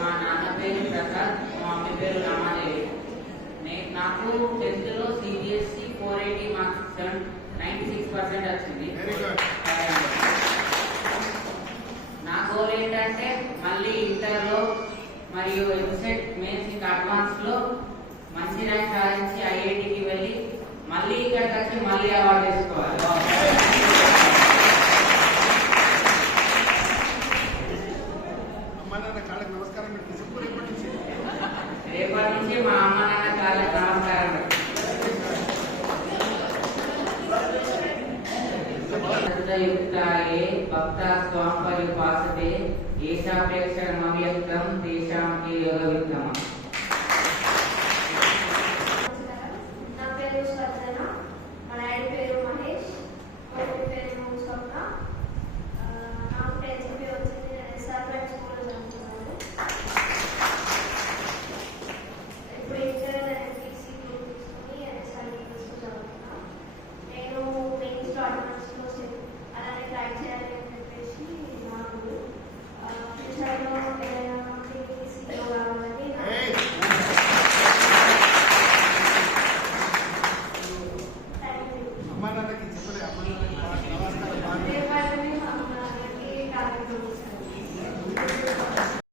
మా నాన్న పేరు ప్రసాద్ మా మమ్మీ పేరు రామాదేవి. నాకు టెన్త్లో CBSE four eighty marks seven ninety six percent వచ్చింది. నా గోల్ ఏంటంటే మళ్ళీ ఇంటర్లో మరియు ఎంసెట్ మెయిన్స్ ఇంకా అడ్వాన్స్లో మంచి ర్యాంక్ సాధించి ఐఐటికి వెళ్ళి మళ్ళీ ఇక్కడికి వచ్చి మళ్ళీ అవార్డు తీసుకోవాలి. అమ్మ నమస్కారం యుక్తాయే భక్త స్వాం పరిపాసతే ఏషాపేక్షమవ్యక్తం తేషాం యోగవిత్తమ. నా పేరు magmananakit